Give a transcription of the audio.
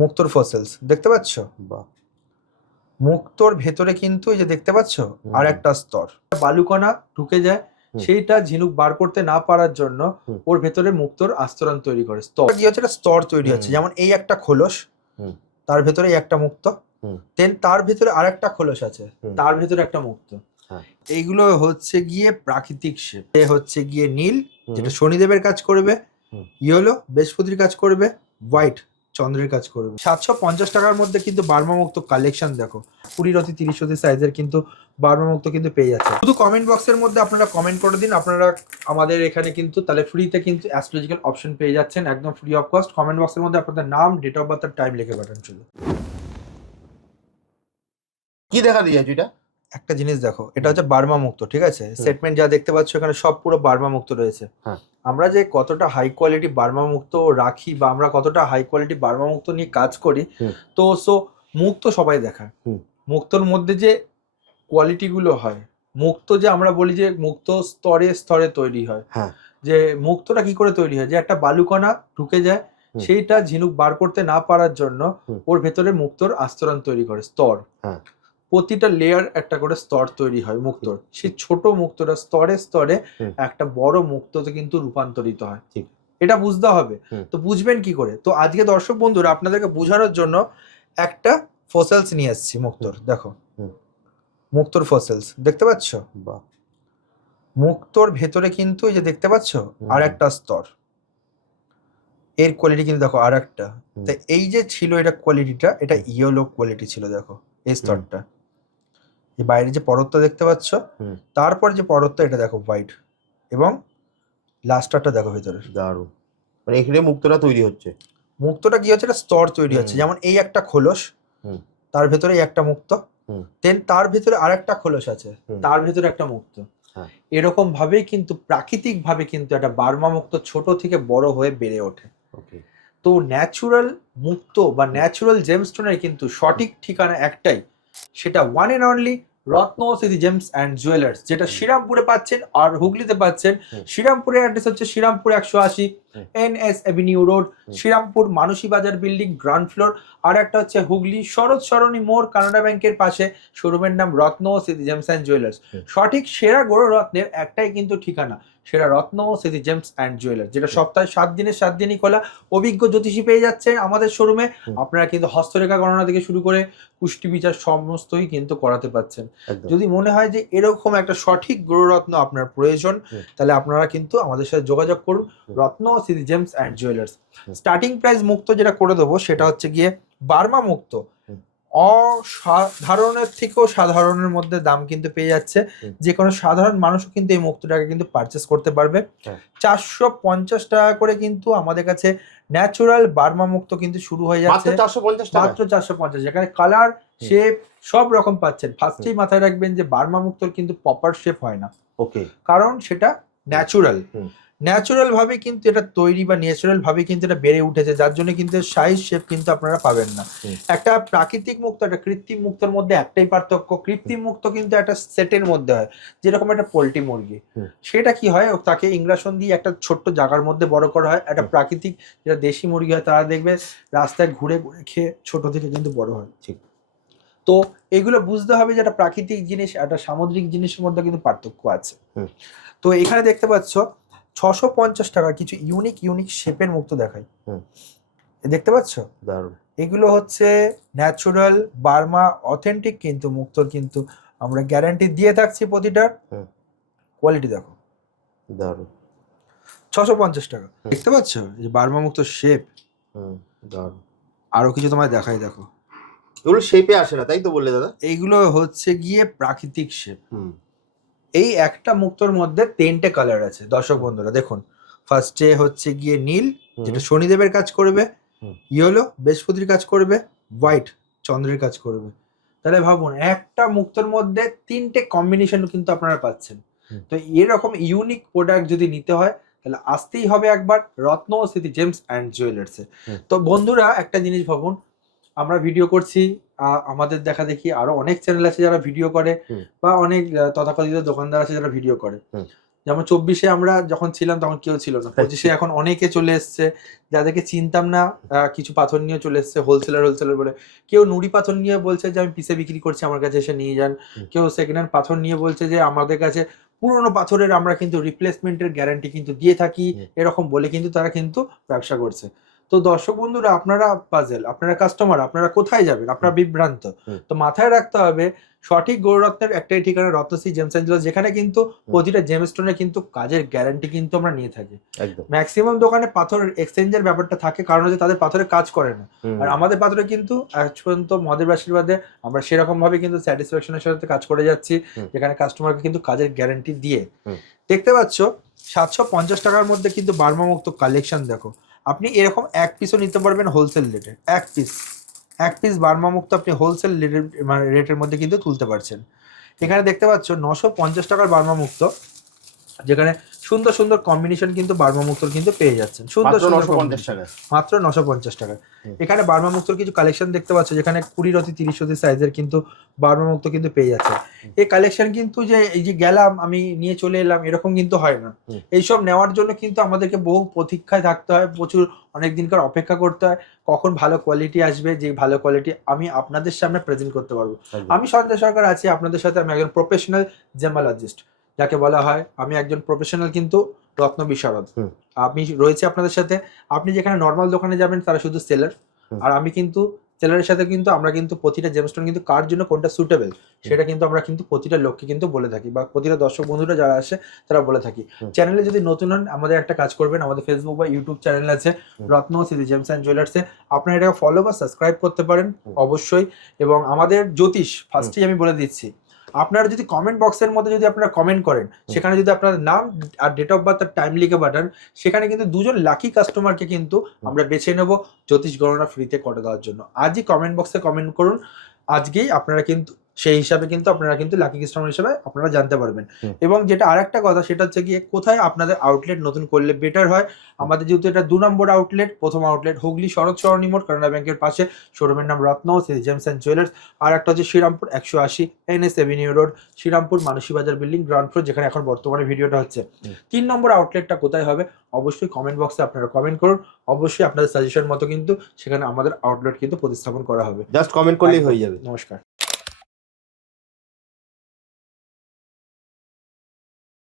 মুক্তোর fossils দেখতে পাচ্ছ? বাহ। মুক্তোর ভেতরে কিন্তু এই যে দেখতে পাচ্ছ আর একটা স্তর বালুকণা ঢুকে যায়, সেইটা ঝিনুক বার করতে না পারার জন্য ওর ভেতরে মুক্তোর আস্তরণ তৈরি করে। স্তর কি হচ্ছে, একটা স্তর তৈরি হচ্ছে। যেমন এই একটা খোলস, তার ভেতরে একটা মুক্ত, দেন তার ভেতরে আর একটা খোলস আছে, তার ভেতরে একটা মুক্ত। এইগুলো হচ্ছে গিয়ে প্রাকৃতিক শেপ। এ হচ্ছে গিয়ে নীল, যেটা শনিদেবের কাজ করবে, ইয়েলো বৃহস্পতির কাজ করবে, হোয়াইট চন্দ্রের কাজ করবে। 750 টাকার মধ্যে কিন্তু বার্মা মুক্ত কালেকশন দেখো, 20 রতি 30 রতি সাইজের কিন্তু বার্মা মুক্ত কিন্তু পেয়ে যাচ্ছে। শুধু কমেন্ট বক্সের মধ্যে আপনারা কমেন্ট করে দিন, আপনারা আমাদের এখানে কিন্তু তাহলে ফ্রিতে কিন্তু অ্যাস্ট্রোলজিক্যাল অপশন পেয়ে যাচ্ছেন, একদম ফ্রি অফ কস্ট। কমেন্ট বক্সের মধ্যে আপনাদের নাম, ডেট অফ বার্থ আর টাইম লিখে পাঠান। শুধু কি দেখা দিয়েছো এটা? একটা জিনিস দেখো, এটা হচ্ছে বার্মা মুক্ত, ঠিক আছে? সেটমেন্ট যা দেখতে পাচ্ছ এখানে সব পুরো বার্মা মুক্ত রয়েছে। আমরা যে কতটা হাই কোয়ালিটি বার্মা মুক্ত রাখি বা আমরা কতটা হাই কোয়ালিটি বার্মা মুক্ত নিয়ে কাজ করি, তো মুক্ত সবাই দেখায়। মুক্তর মধ্যে যে কোয়ালিটি গুলো হয়, মুক্ত যে আমরা বলি যে মুক্ত স্তরে স্তরে তৈরি হয়, যে মুক্তটা কি করে তৈরি হয়, যে একটা বালুকণা ঢুকে যায়, সেইটা ঝিনুক বার করতে না পারার জন্য ওর ভেতরে মুক্তোর আস্তরণ তৈরি করে স্তর। প্রতিটা লেয়ার একটা করে স্তর তৈরি হয় মুক্তোর। সেই ছোট মুক্তোটা স্তরে স্তরে একটা বড় মুক্তোতে কিন্তু রূপান্তরিত হয়। এটা বুঝতে হবে। তো বুঝবেন কি করে? তো আজকে দর্শক বন্ধুরা আপনাদেরকে বোঝানোর জন্য একটা ফসিলস নিয়ে এসেছি মুক্তোর। দেখো, মুক্তোর ফসিলস দেখতে পাচ্ছ? বাহ। মুক্তোর ভেতরে কিন্তু এই যে দেখতে পাচ্ছ আর একটা স্তর, এর কোয়ালিটি কিন্তু দেখো আর একটা। তো এই যে ছিল এটা কোয়ালিটিটা, এটা ইয়েলো কোয়ালিটি ছিল। দেখো এই স্তরটা, এই বাইরে যে পরতটা দেখতে পাচ্ছ, তারপর যে পরতটা এটা দেখো হোয়াইট, এবং লাস্টারটা দেখো ভেতরে। দারুণ। মানে এখানে মুক্তটা তৈরি হচ্ছে। মুক্তটা কি হচ্ছে, একটা স্তর তৈরি হচ্ছে। যেমন এই একটা খোলস, তার ভেতরে একটা মুক্ত, দেন তার ভেতরে আর একটা খোলস আছে, তার ভেতরে একটা মুক্ত। এরকম ভাবেই কিন্তু প্রাকৃতিক ভাবে কিন্তু একটা বার্মা মুক্ত ছোট থেকে বড় হয়ে বেড়ে ওঠে। তো ন্যাচুরাল মুক্ত বা ন্যাচুরাল জেমস্টোনের কিন্তু সঠিক ঠিকানা একটাই, সেটা one and only Ratna city gems and jewellers, যেটা শ্রীরামপুরে পাচ্ছেন আর হুগলিতে পাচ্ছেন। শ্রীরামপুরের অ্যাড্রেস হচ্ছে Serampore 180 NS avenue road, Serampore Manasi Bazar building ground floor. আর একটা হচ্ছে হুগলি শরৎ সরণী মোড়, কানাডা ব্যাংকের পাশে, শোরুমের নাম Ratna city gems and jewellers. সঠিক সেরা গড় রত্নের একটাই কিন্তু ঠিকানা, সেটা রত্ন সিটি জেমস অ্যান্ড জুয়েলার্স, যেটা সপ্তাহে 7 দিনের 7 দিনই খোলা। অভিজ্ঞ জ্যোতিষী পেয়ে যাচ্ছে আমাদের শোরুমে। আপনারা কিন্তু হস্তরেখা গণনা থেকে শুরু করে কুষ্টি বিচার সমস্তই কিন্তু করাতে পাচ্ছেন। যদি মনে হয় যে এরকম একটা সঠিক গ্রহরত্ন আপনার প্রয়োজন, তাহলে আপনারা কিন্তু আমাদের সাথে যোগাযোগ করুন, Ratna city gems and jewellers. Starting price মুক্ত যেটা করে দেবো সেটা হচ্ছে গিয়ে বার্মা মুক্ত অসাধারণের থেকেও সাধারণের মধ্যে দাম কিন্তু পেয়ে যাচ্ছে। যে কোনো সাধারণ মানুষও কিন্তু এই মুক্তটাকে কিন্তু পারচেস করতে পারবে। 450 টাকা করে কিন্তু আমাদের কাছে ন্যাচুরাল বার্মা মুক্ত কিন্তু শুরু হয়ে যাচ্ছে মাত্র 450। যেখানে কালার শেপ সব রকম পাচ্ছেন। ফার্স্টেই মাথায় রাখবেন যে বার্মা মুক্তর কিন্তু প্রপার শেপ হয় না, কারণ সেটা ন্যাচুরাল ন্যাচুরাল ভাবে কিন্তু এটা তৈরি বা ন্যাচুরাল ভাবে কিন্তু এটা বেড়ে উঠেছে, যার জন্য কিন্তু সাইজ শেপ কিন্তু আপনারা পাবেন না। একটা প্রাকৃতিক মুক্ত একটা কৃত্রিম মুক্তর মধ্যে একটাই পার্থক্য, কৃত্রিম মুক্ত কিন্তু একটা সেটের মধ্যে হয়, যেরকম একটা পোল্ট্রি মুরগি, সেটা কি হয় তাকে ইংরাসন দিয়ে একটা ছোট্ট জায়গার মধ্যে বড় করা হয়। একটা প্রাকৃতিক যেটা দেশি মুরগি হয়, তারা দেখবে রাস্তায় ঘুরে ঘুরে খেয়ে ছোট থেকে কিন্তু বড় হয়। ঠিক, তো এগুলো বুঝতে হবে যে একটা প্রাকৃতিক জিনিস একটা সামুদ্রিক জিনিসের মধ্যে কিন্তু পার্থক্য আছে। তো এখানে দেখতে পাচ্ছ 650 টাকা কিছু ইউনিক শেপের মুক্ত দেখাই, দেখতে পাচ্ছ? দারুণ। এগুলো হচ্ছে ন্যাচুরাল বার্মা অথেন্টিক কিন্তু মুক্তর কিন্তু আমরা গ্যারান্টি দিয়ে থাকছি প্রতিটার। কোয়ালিটি দেখো, দারুণ। 650 টাকা, দেখতে পাচ্ছ এই বার্মা মুক্ত শেপ। দারুণ। আরো কিছু তোমায় দেখাই, দেখো এগুলো শেপে আসে না, তাই তো বললে দাদা? এইগুলো হচ্ছে গিয়ে প্রাকৃতিক শেপ। এই একটা মুক্তোর মধ্যে 3টে কালার আছে দর্শক বন্ধুরা। দেখুন, ফার্স্টে হচ্ছে গিয়ে নীল, যেটা শনিদেবের কাজ করবে, ইয়েলো বৃহস্পতির কাজ করবে, হোয়াইট চন্দ্রের কাজ করবে। তাহলে ভাবুন একটা মুক্তোর মধ্যে 3টে কম্বিনেশন কিন্তু আপনারা পাচ্ছেন। তো এরকম ইউনিক প্রোডাক্ট যদি নিতে হয় তাহলে আসতেই হবে একবার রত্ন সিটি জেমস অ্যান্ড জুয়েলার্সে। তো বন্ধুরা একটা জিনিস ভাবুন, আমরা ভিডিও করছি, আমাদের দেখা দেখি আরো অনেক চ্যানেল আছে যারা ভিডিও করে, বা অনেক তথাকথিত দোকানদার আছে যারা ভিডিও করে। যেমন 24-এ আমরা যখন ছিলাম তখন কেউ ছিল না, 25-এ এখন অনেকে চলে এসছে যাদেরকে চিনতাম না, কিছু পাথর নিয়ে চলে এসছে হোলসেলার বলে। কেউ নুড়ি পাথর নিয়ে বলছে যে আমি পিসে বিক্রি করছি, আমার কাছে এসে নিয়ে যান। কেউ সেকেন্ড হ্যান্ড পাথর নিয়ে বলছে যে আমাদের কাছে পুরোনো পাথরের আমরা কিন্তু রিপ্লেসমেন্টের গ্যারান্টি কিন্তু দিয়ে থাকি, এরকম বলে কিন্তু তারা কিন্তু ব্যবসা করছে। তো দর্শক বন্ধুরা, আপনারা পাজেল, আপনারা কাস্টমার, আপনারা কোথায় যাবেন, আপনারা বিভ্রান্ত। তো মাথায় রাখতে হবে সঠিক গৌররত্নের একটাই ঠিকানা, রত্নশ্রী জেমস অ্যান্ড জুয়েলার্স, যেখানে কিন্তু প্রতিটা জেমস্টোনে কিন্তু কাজের গ্যারান্টি কিন্তু আমরা নিয়ে থাকি। একদম ম্যাক্সিমাম দোকানে পাথর এক্সচেঞ্জের ব্যাপারটা থাকে, কারণ হচ্ছে তাদের পাথরে কাজ করে না। আর আমাদের পাথরে কিন্তু আজ পর্যন্ত মদের আশীর্বাদে আমরা সেরকম ভাবে কিন্তু স্যাটিসফ্যাকশনের সাথে কাজ করে যাচ্ছি, যেখানে কাস্টমারকে কিন্তু কাজের গ্যারান্টি দিয়ে। দেখতে পাচ্ছ 750 টাকার মধ্যে কিন্তু বার্মা মুক্ত কালেকশন। দেখো, আপনি এরকম এক পিসও নিতে পারবেন হোলসেল রেটে। এক পিস বার্মা মুক্ত আপনি হোলসেল রেটের মধ্যে কিন্তু তুলতে পারছেন। এখানে দেখতে পাচ্ছ 950 টাকার বার্মা মুক্ত, যেখানে সুন্দর সুন্দর কম্বিনেশন কিন্তু বার্মা মুক্তর কিন্তু পেয়ে যাচ্ছেন। সুন্দর সুন্দর 950 টাকা, মাত্র 950 টাকা। এখানে বার্মা মুক্তর কিছু কালেকশন দেখতে পাচ্ছ, যেখানে 20 রতি 30 রতি সাইজের কিন্তু বার্মা মুক্ত কিন্তু পেয়ে যাচ্ছে। এই কালেকশন কিন্তু যে এই যে গেলাম আমি নিয়ে চলে এলাম এরকম কিন্তু হয় না। এইসব নেওয়ার জন্য কিন্তু আমাদেরকে বহু প্রতীক্ষায় থাকতে হয়, প্রচুর অনেক দিনকার অপেক্ষা করতে হয়, কখন ভালো কোয়ালিটি আসবে, যে ভালো কোয়ালিটি আমি আপনাদের সামনে প্রেজেন্ট করতে পারবো। আমি সঞ্জয় সরকার আছি আপনাদের সাথে, আমি একজন প্রফেশনাল জেমালজিস্ট যাকে বলা হয়। আমি একজন প্রফেশনাল কিন্তু রত্ন বিশারদ। আমি রয়েছে আপনাদের সাথে। আপনি যেখানে নর্মাল দোকানে যাবেন তারা শুধু সেলার, আর আমি কিন্তু সেলারের সাথে কিন্তু আমরা কিন্তু প্রতিটা জেমস্টোন কিন্তু কার জন্য কোনটা সুটেবল সেটা কিন্তু আমরা কিন্তু প্রতিটা লোককে কিন্তু বলে থাকি, বা প্রতিটা দর্শক বন্ধুরা যারা আসে তারা বলে থাকি। চ্যানেলে যদি নতুন হন আমাদের একটা কাজ করবেন, আমাদের ফেসবুক বা ইউটিউব চ্যানেল আছে রত্ন সিটি জেমস অ্যান্ড জুয়েলার্সে, আপনারা এটাকে ফলো বা সাবস্ক্রাইব করতে পারেন অবশ্যই। এবং আমাদের জ্যোতিষ ফার্স্টেই আমি বলে দিচ্ছি, আপনারা যদি কমেন্ট বক্সের মধ্যে যদি আপনারা কমেন্ট করেন, সেখানে যদি আপনার নাম আর ডেট অফ বার্থ আর টাইম লিখে পাঠান, সেখানে কিন্তু 2জন লাকি কাস্টমারকে কিন্তু আমরা বেছে নেব জ্যোতিষ গণনা ফ্রিতে করে দেওয়ার জন্য। আজই কমেন্ট বক্সে কমেন্ট করুন, আজকেই আপনারা কিন্তু সেই হিসাবে কিন্তু আপনারা কিন্তু লাকি কাস্টমার হিসেবে আপনারা জানতে পারবেন। এবং যেটা আরেকটা কথা সেটা হচ্ছে গিয়ে কোথায় আপনাদের আউটলেট নতুন করলে বেটার হয়। আমাদের যেহেতু এটা 2 নম্বর আউটলেট, প্রথম আউটলেট হুগলি শরৎ সরণি মোড় কানাড়া ব্যাংকের পাশে, শোরুমের নাম Ratna city gems and jewellers. আর একটা হচ্ছে Serampore 180 NS avenue road, Serampore Manasi Bazar building ground floor, যেখানে এখন বর্তমানে ভিডিওটা হচ্ছে। 3 নম্বর আউটলেটটা কোথায় হবে অবশ্যই কমেন্ট বক্সে আপনারা কমেন্ট করুন, অবশ্যই আপনাদের সাজেশন মতো কিন্তু সেখানে আমাদের আউটলেট কিন্তু প্রতিস্থাপন করা হবে। জাস্ট কমেন্ট করলেই হয়ে যাবে। নমস্কার।